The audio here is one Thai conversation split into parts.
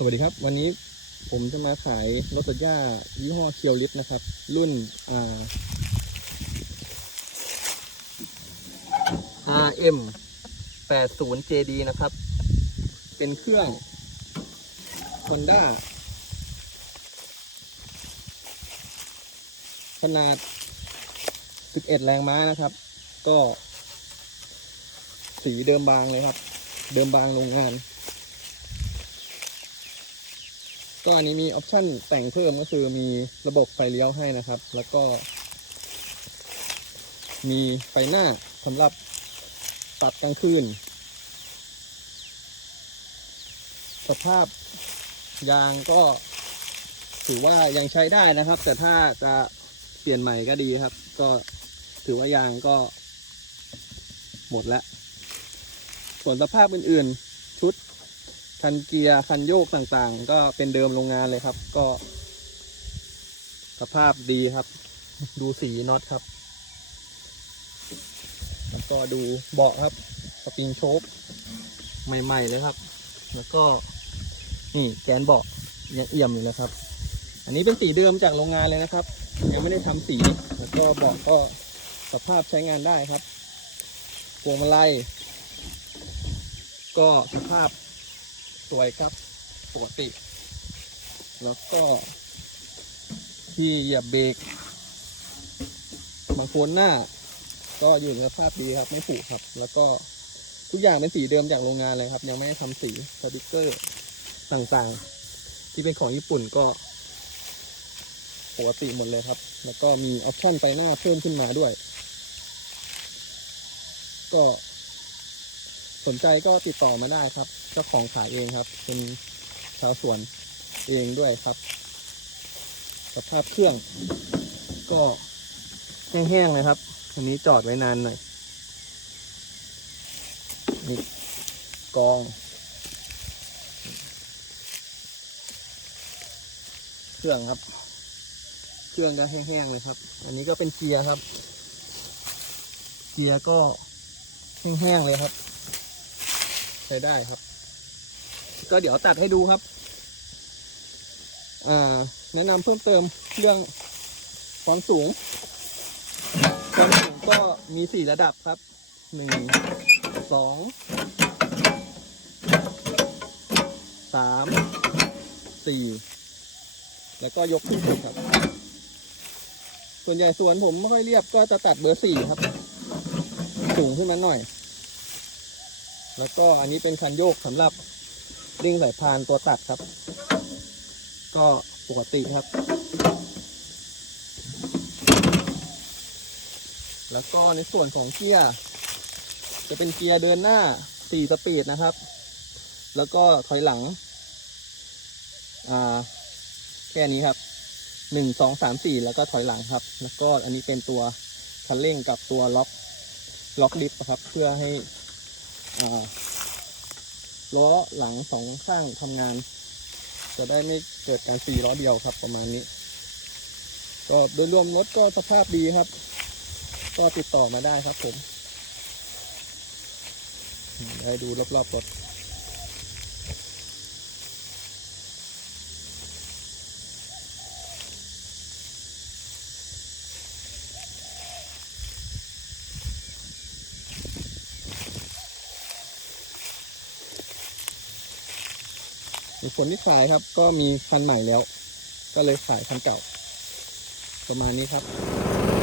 สวัสดีครับ วันนี้ผมจะมาขายรถตัดหญ้ายี่ห้อเคียวลิฟนะครับ รุ่นอ่า RM 80 JD นะครับ เป็นเครื่อง Honda ขนาด 11 แรงม้านะครับ ก็ สีเดิมบางเลยครับ เดิมบางโรงงาน ก็อันนี้มีออปชั่นแต่งเพิ่มก็คือมีระบบไฟเลี้ยวให้นะครับ แล้วก็ มีไฟหน้าสำหรับตัดกลางคืน สภาพยางก็ถือว่ายังใช้ได้นะครับ แต่ถ้าจะเปลี่ยนใหม่ก็ดีครับ ก็ถือว่ายางก็ หมดแล้ว ส่วนสภาพอื่นๆชุด คันเกียร์คันโยกต่างๆ ก็เป็นเดิมโรงงานเลยครับ ก็ สภาพดีครับ ดูสีน็อตครับ แล้วก็ดูเบาะครับสปริงโชคใหม่ ๆ เลยครับ แล้วก็นี่แกนเบาะยังเอี่ยมอยู่เลยครับ อันนี้เป็นสีเดิมจากโรงงานเลยนะครับ ยังไม่ได้ทำสี แล้วก็เบาะก็สภาพใช้งานได้ครับพวงมาลัยก็สภาพ สวยครับปกติ แล้วก็ ที่เหยียบเบรกมาโคนหน้า ก็อยู่ในสภาพดีครับ ไม่ผุครับ แล้วก็ทุกอย่างเป็นสีเดิมจากโรงงานเลยครับ ยังไม่ได้ทำสีสติกเกอร์ต่างๆ ที่เป็นของญี่ปุ่นก็ปกติหมดเลยครับ แล้วก็มีออปชั่นไฟหน้าเพิ่มขึ้นมาด้วย ก็สนใจก็ติดต่อมาได้ครับ จ้าของขายเองครับ เป็นชาวสวนเองด้วยครับ สภาพเครื่อง ก็แห้งๆเลยครับ อันนี้จอดไว้นานหน่อยนี่กอง เครื่องครับ เครื่องก็แห้งๆเลยครับ อันนี้ก็เป็นเกียร์ครับ เกียร์ก็แห้งๆเลยครับ ใช้ได้ครับ ก็เดี๋ยวตัดให้ดูครับ อ่า แนะนำเพิ่มเติมเรื่องความสูง ความสูงก็มีสี่ระดับครับหนึ่งสองสามสี่แล้วก็ยกขึ้นครับ ส่วนใหญ่สวนผมไม่ค่อยเรียบก็จะตัดเบอร์สี่ครับ สูงขึ้นมาหน่อย แล้วก็อันนี้เป็นคันโยกสำหรับ ดิ้งสายพานตัวตัดครับ ก็ปกติครับ แล้วก็ในส่วนของเกียร์จะเป็นเกียร์เดินหน้า 4 สปีดนะครับ แล้วก็ถอยหลัง อ่า แค่นี้ครับ 1 2 3 4 แล้วก็ถอยหลังครับ แล้วก็อันนี้เป็นตัวคันเร่งกับตัวล็อกล็อกลิฟต์ครับ เพื่อให้อ่า ล้อหลังสองข้างทำงาน จะได้ไม่เกิดการสีล้อเดียวครับประมาณนี้ ก็โดยรวมรถก็สภาพดีครับ ก็ติดต่อมาได้ครับผม ได้ดูรอบๆรถ ในคนที่ขายครับ ก็มีคันใหม่แล้ว ก็เลยขายคันเก่า ประมาณนี้ครับ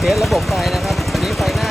เทสระบบไฟนะครับอันนี้ไฟหน้า